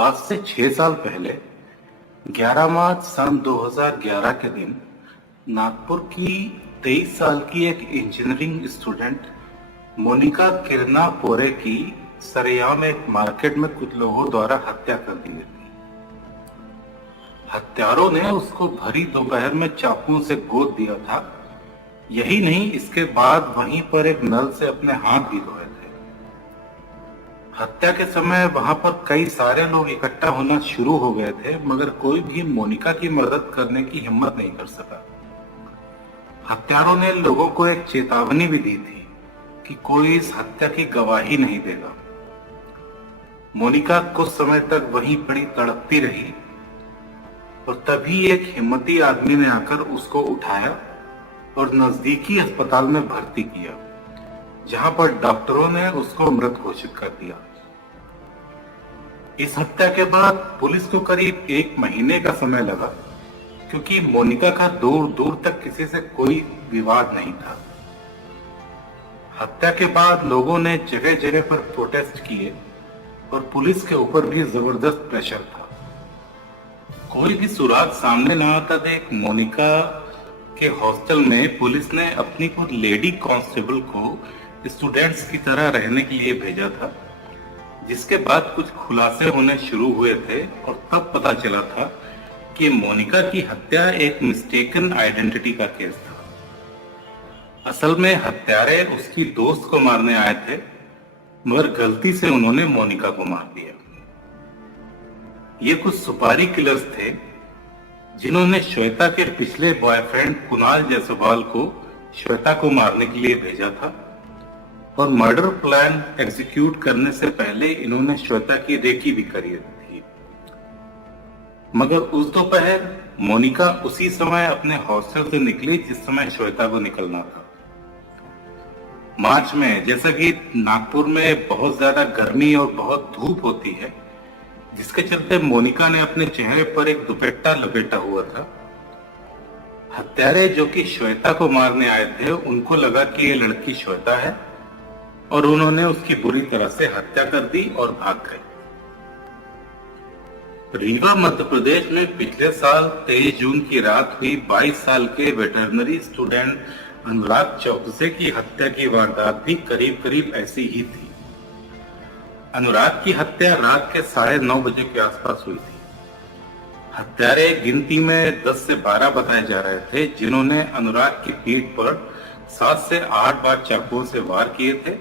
आज से 6 साल पहले 11 मार्च सन 2011 के दिन नागपुर की 23 साल की एक इंजीनियरिंग स्टूडेंट मोनिका किरणा पोरे की सरेआम एक मार्केट में कुछ लोगों द्वारा हत्या कर दी गई थी। हत्यारों ने उसको भरी दोपहर में चाकुओं से गोद दिया था। यही नहीं, इसके बाद वहीं पर एक नल से अपने हाथ भी धोए थे। हत्या के समय वहां पर कई सारे लोग इकट्ठा होना शुरू हो गए थे, मगर कोई भी मोनिका की मदद करने की हिम्मत नहीं कर सका। हत्यारों ने लोगों को एक चेतावनी भी दी थी कि कोई इस हत्या की गवाही नहीं देगा। मोनिका कुछ समय तक वहीं पड़ी तड़पती रही और तभी एक हिम्मती आदमी ने आकर उसको उठाया और नजदीकी अस्पताल में भर्ती किया, जहां पर डॉक्टरों ने उसको मृत घोषित कर दिया। इस हत्या के बाद पुलिस को करीब 1 महीने का समय लगा, क्योंकि मोनिका का दूर दूर तक किसी से कोई विवाद नहीं था। हत्या के बाद लोगों ने जगह जगह पर प्रोटेस्ट किए और पुलिस के ऊपर भी जबरदस्त प्रेशर था। कोई भी सुराग सामने न आता देख मोनिका के हॉस्टल में पुलिस ने अपनी कुछ लेडी कांस्टेबल को स्टूडेंट्स की तरह रहने के लिए भेजा था, जिसके बाद कुछ खुलासे होने शुरू हुए थे और तब पता चला था कि मोनिका की हत्या एक मिस्टेकन आइडेंटिटी का केस था। असल में हत्यारे उसकी दोस्त को मारने आए थे, मगर गलती से उन्होंने मोनिका को मार दिया। ये कुछ सुपारी किलर्स थे जिन्होंने श्वेता के पिछले बॉयफ्रेंड कुणाल जायसवाल को श्वेता को मारने के लिए भेजा था और मर्डर प्लान एग्जीक्यूट करने से पहले इन्होंने श्वेता की रेकी भी करी थी। मगर उस दोपहर मोनिका उसी समय अपने हॉस्टल से निकली जिस समय श्वेता को निकलना था। मार्च में, जैसा कि नागपुर में बहुत ज्यादा गर्मी और बहुत धूप होती है, जिसके चलते मोनिका ने अपने चेहरे पर एक दुपट्टा लपेटा हुआ था। हत्यारे जो कि श्वेता को मारने आए थे, उनको लगा कि ये लड़की श्वेता है और उन्होंने उसकी बुरी तरह से हत्या कर दी और भाग गए। रीवा मध्य प्रदेश में पिछले साल 23 जून की रात हुई 22 साल के वेटरनरी स्टूडेंट अनुराग चौकसे की हत्या की वारदात भी करीब करीब ऐसी ही थी। अनुराग की हत्या रात के 9:30 बजे के आसपास हुई थी। हत्यारे गिनती में 10 से 12 बताए जा रहे थे, जिन्होंने अनुराग की पीठ पर 7 से 8 बार चाकुओं से वार किए थे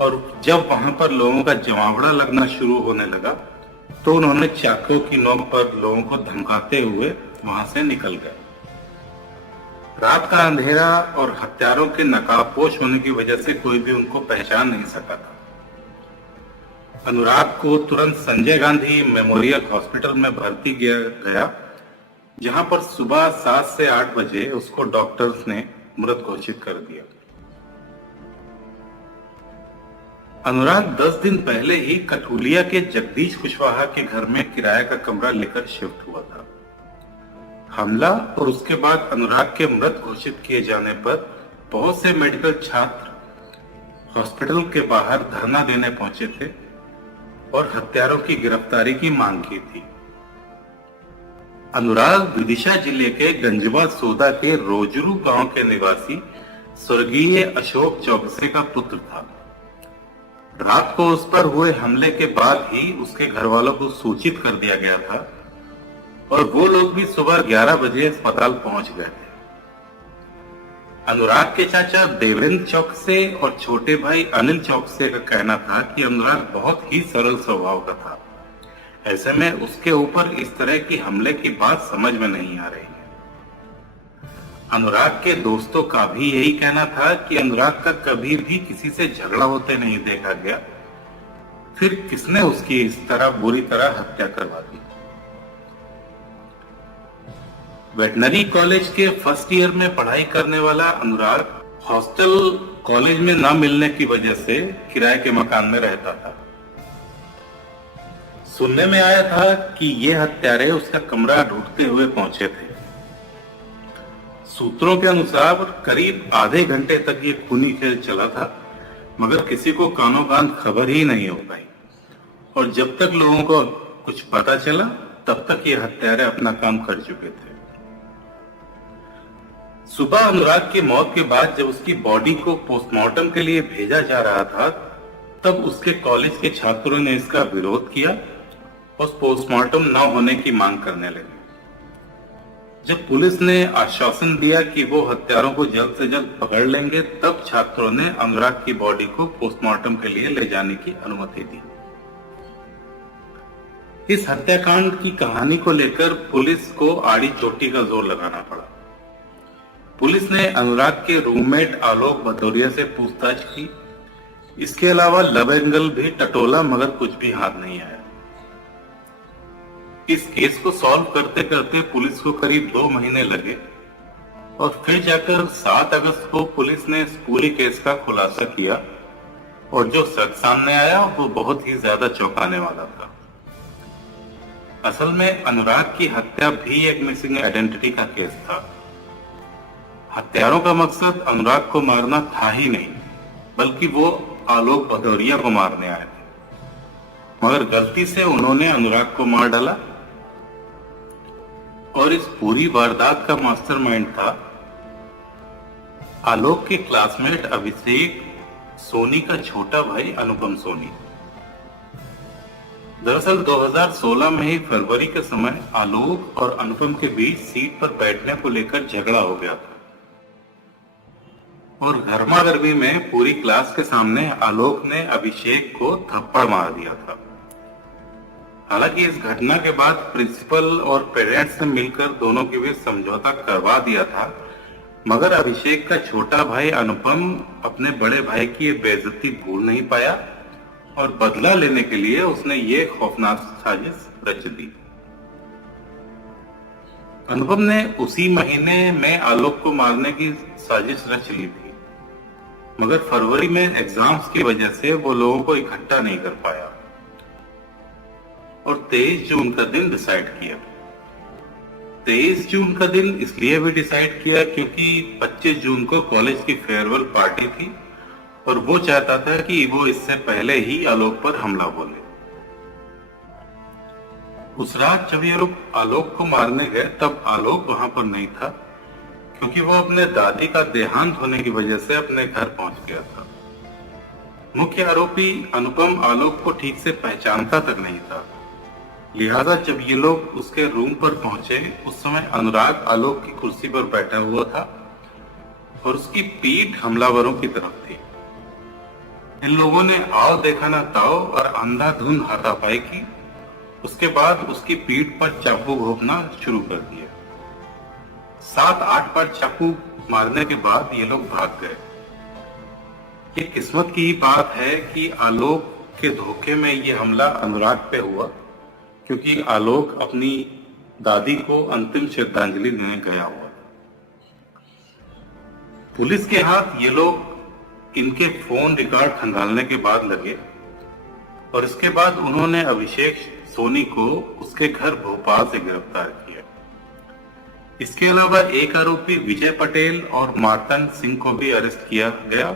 और जब वहां पर लोगों का जमावड़ा लगना शुरू होने लगा तो उन्होंने चाकुओं की नोक पर लोगों को धमकाते हुए वहां से निकल गए। रात का अंधेरा और हत्यारों के नकाबपोश होने की वजह से कोई भी उनको पहचान नहीं सका था। अनुराग को तुरंत संजय गांधी मेमोरियल हॉस्पिटल में भर्ती किया गया, जहां पर सुबह 7 से 8 बजे उसको डॉक्टर्स ने मृत घोषित कर दिया। अनुराग 10 दिन पहले ही कठुलिया के जगदीश कुशवाहा के घर में किराए का कमरा लेकर शिफ्ट हुआ था। हमला और उसके बाद अनुराग के मृत घोषित किए जाने पर बहुत से मेडिकल छात्र हॉस्पिटल के बाहर धरना देने पहुंचे थे और हत्यारों की गिरफ्तारी की मांग की थी। अनुराग विदिशा जिले के गंजवा सोदा के रोजरू गांव के निवासी स्वर्गीय अशोक चौकसे का पुत्र था। रात को उस पर हुए हमले के बाद ही उसके घर वालों को सूचित कर दिया गया था और वो लोग भी सुबह 11 बजे अस्पताल पहुंच गए थे। अनुराग के चाचा देवेंद्र चौकसे और छोटे भाई अनिल चौकसे का कहना था कि अनुराग बहुत ही सरल स्वभाव का था। ऐसे में उसके ऊपर इस तरह की हमले की बात समझ में नहीं आ रही है। अनुराग के दोस्तों का भी यही कहना था कि अनुराग का कभी भी किसी से झगड़ा होते नहीं देखा गया, फिर किसने उसकी इस तरह बुरी तरह हत्या करवा दी। वेटनरी कॉलेज के फर्स्ट ईयर में पढ़ाई करने वाला अनुराग हॉस्टल कॉलेज में न मिलने की वजह से किराए के मकान में रहता था। सुनने में आया था कि ये हत्यारे उसका कमरा ढूंढते हुए पहुंचे थे। सूत्रों के अनुसार करीब आधे घंटे तक ये खूनी खेल चला था, मगर किसी को कानों कान खबर ही नहीं हो पाई और जब तक लोगों को कुछ पता चला तब तक ये हत्यारे अपना काम कर चुके थे। सुबह अनुराग की मौत के बाद जब उसकी बॉडी को पोस्टमार्टम के लिए भेजा जा रहा था, तब उसके कॉलेज के छात्रों ने इसका विरोध किया और पोस्टमार्टम न होने की मांग करने लगे। जब पुलिस ने आश्वासन दिया कि वो हत्यारों को जल्द से जल्द पकड़ लेंगे, तब छात्रों ने अनुराग की बॉडी को पोस्टमार्टम के लिए ले जाने की अनुमति दी। इस हत्याकांड की कहानी को लेकर पुलिस को आड़ी चोटी का जोर लगाना पड़ा। पुलिस ने अनुराग के रूममेट आलोक भदौरिया से पूछताछ की। इसके अलावा लव एंगल भी टटोला, मगर कुछ भी हाथ नहीं आया। इस केस को सॉल्व करते करते पुलिस को करीब 2 महीने लगे और फिर जाकर 7 अगस्त को पुलिस ने इस पूरी केस का खुलासा किया और जो सच सामने आया वो बहुत ही ज्यादा चौंकाने वाला था। असल में अनुराग की हत्या भी एक मिसिंग आइडेंटिटी का केस था। हत्यारों का मकसद अनुराग को मारना था ही नहीं, बल्कि वो आलोक भदौरिया को मारने आए थे, मगर गलती से उन्होंने अनुराग को मार डाला। और इस पूरी वारदात का मास्टरमाइंड था आलोक के क्लासमेट अभिषेक सोनी का छोटा भाई अनुपम सोनी। दरअसल 2016 में ही फरवरी के समय आलोक और अनुपम के बीच सीट पर बैठने को लेकर झगड़ा हो गया था और गर्मा गर्मी में पूरी क्लास के सामने आलोक ने अभिषेक को थप्पड़ मार दिया था। हालांकि इस घटना के बाद प्रिंसिपल और पेरेंट्स ने मिलकर दोनों के बीच समझौता करवा दिया था, मगर अभिषेक का छोटा भाई अनुपम अपने बड़े भाई की ये बेइज्जती भूल नहीं पाया और बदला लेने के लिए उसने ये खौफनाक साजिश रच दी। अनुपम ने उसी महीने में आलोक को मारने की साजिश रच ली थी, मगर फरवरी में एग्जाम्स की वजह से वो लोगों को इकट्ठा नहीं कर पाया और 23 जून का दिन डिसाइड किया। 23 जून का दिन इसलिए भी डिसाइड किया क्योंकि 25 जून को कॉलेज की फेयरवेल पार्टी थी और वो चाहता था कि वो इससे पहले ही आलोक पर हमला बोले। उस रात जब ये लोग आलोक को मारने गए तब आलोक वहां पर नहीं था, क्योंकि वो अपने दादी का देहांत होने की वजह से अपने घर पहुंच गया था। मुख्य आरोपी अनुपम आलोक को ठीक से पहचानता तक नहीं था, लिहाजा जब ये लोग उसके रूम पर पहुंचे उस समय अनुराग आलोक की कुर्सी पर बैठा हुआ था और उसकी पीठ हमलावरों की तरफ थी। इन लोगों ने आओ देखा ना ताओ और अंधाधुंध हाथापाई की। उसके बाद उसकी पीठ पर चाकू घोंपना शुरू कर दिया। 7-8 बार चाकू मारने के बाद ये लोग भाग गए। ये किस्मत की ही बात है कि आलोक के धोखे में ये हमला अनुराग पे हुआ, क्योंकि आलोक अपनी दादी को अंतिम श्रद्धांजलि देने गया हुआ था। पुलिस के हाथ ये लोग इनके फोन रिकॉर्ड खंगालने के बाद लगे और इसके बाद उन्होंने अभिषेक सोनी को उसके घर भोपाल से गिरफ्तार किया। इसके अलावा एक आरोपी विजय पटेल और मार्तन सिंह को भी अरेस्ट किया गया,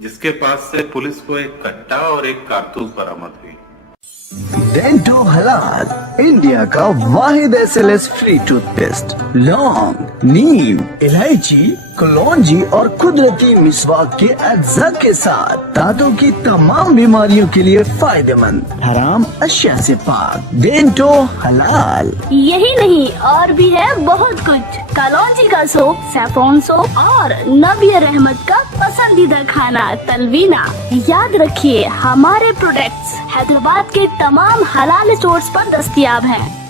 जिसके पास से पुलिस को एक कट्टा और एक कारतूस बरामद हुई। डेंटो हलाल, इंडिया का वाहिद SLS फ्री टूथपेस्ट। लौंग, नीम, इलायची, कलौंजी और कुदरती मिसवाक के अज्जा के साथ दांतों की तमाम बीमारियों के लिए फायदेमंद, हराम अशिया से पाक। डेंटो हलाल। यही नहीं और भी है बहुत कुछ। कलौंजी का सूप, सैफरॉन सूप और नबीर अहमद का पसंदीदा खाना तलवीना। याद रखिए, हमारे प्रोडक्ट्स हैदराबाद के तमाम हलाल स्टोर्स पर दस्तयाब हैं।